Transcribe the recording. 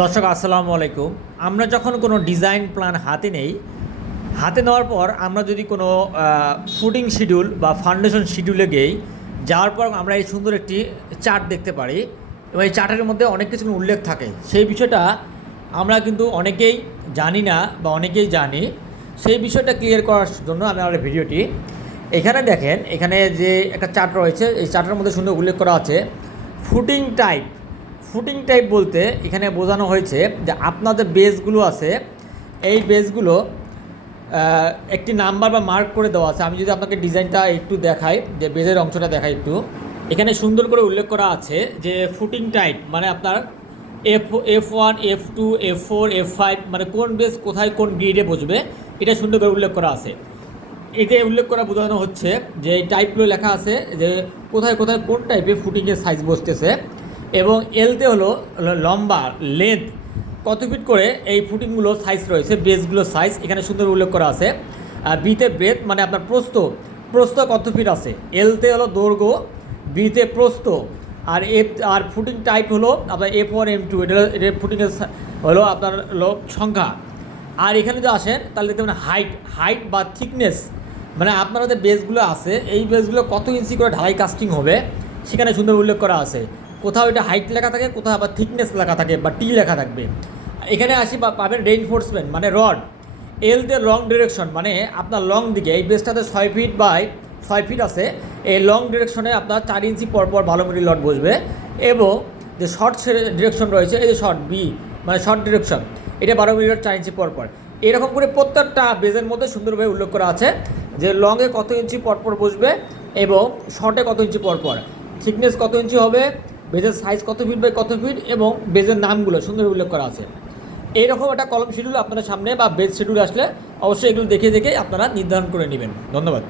দর্শক আসসালামু আলাইকুম। আমরা যখন কোনো ডিজাইন প্ল্যান হাতে নেই, হাতে নেওয়ার পর আমরা যদি কোনো ফুটিং শিডিউল বা ফাউন্ডেশন শিডিউলে যাওয়ার পর আমরা এই সুন্দর একটি চার্ট দেখতে পারি এবং এই চার্টের মধ্যে অনেক কিছু উল্লেখ থাকে। সেই বিষয়টা আমরা কিন্তু অনেকেই জানি না বা অনেকেই জানি। সেই বিষয়টা ক্লিয়ার করার জন্য আমি আমার ভিডিওটি এখানে দেখেন, এখানে যে একটা চার্ট রয়েছে, এই চার্টের মধ্যে সুন্দর উল্লেখ করা আছে ফুটিং টাইপ। ফুটিং টাইপ বলতে এখানে বোঝানো হয়েছে যে আপনাদের বেসগুলো আছে, এই বেসগুলো একটি নাম্বার বা মার্ক করে দেওয়া আছে। আমি যদি আপনাকে ডিজাইনটা একটু দেখাই, যে বেজের অংশটা দেখাই একটু, এখানে সুন্দর করে উল্লেখ করা আছে যে ফুটিং টাইপ মানে আপনার F1, F2, F4, F5 মানে কোন বেস কোথায় কোন গ্রিডে বসবে এটা সুন্দর করে উল্লেখ করা আছে। এতে উল্লেখ করা বোঝানো হচ্ছে যে এই টাইপগুলো লেখা আছে যে কোথায় কোথায় কোন টাইপে ফুটিংয়ের সাইজ বসতেছে, এবং এলতে হলো লম্বা লেন্থ কত ফিট করে এই ফুটিংগুলো সাইজ রয়েছে, বেসগুলোর সাইজ এখানে সুন্দর উল্লেখ করা আছে। বিতে ব্রেথ মানে আপনার প্রস্থ কত ফিট আছে, এলতে হলো দৈর্ঘ্য, বিতে প্রস্থ, আর ফুটিং টাইপ হলো আপনার F1, M2 এটা ফুটিংয়ের হলো আপনার সংখ্যা। আর এখানে যদি আসেন তাহলে দেখতে পাবেন হাইট বা থিকনেস মানে আপনারা যে বেসগুলো আছে এই বেসগুলো কত ইঞ্চি করে ঢালাই কাস্টিং হবে সেখানে সুন্দর উল্লেখ করা আছে। কোথাও এটা হাইট লেখা থাকে, কোথাও আবার থিকনেস লেখা থাকে বা টি লেখা থাকবে। এখানে আসি বা পাবেন রেইনফোর্সমেন্ট মানে রড, এলতে লং ডিরেকশন মানে আপনার লং দিকে এই বেসটাতে 6 ফিট বাই 6 ফিট আছে, এই লং ডিরেকশনে আপনার 4 ইঞ্চি পরপর ভালো মিলি লড বসবে। এবং যে শর্ট ডিরেকশন রয়েছে এই যে শর্ট বি মানে শর্ট ডিরেকশন, এটা 12 মিলি লড 4 ইঞ্চি পরপর। এরকম করে প্রত্যেকটা বেজের মধ্যে সুন্দরভাবে উল্লেখ করা আছে যে লংয়ে কত ইঞ্চি পরপর বসবে এবং শর্টে কত ইঞ্চি পরপর, থিকনেস কত ইঞ্চি হবে, বেজের সাইজ কত ফিট বাই কত ফিট এবং বেজের নামগুলো সুন্দর উল্লেখ করা আছে। এইরকম একটা কলম শিডিউল আপনার সামনে বা বেজ শিডিউল আসলে অবশ্যই এগুলো দেখে আপনারা নির্ধারণ করে নেবেন। ধন্যবাদ।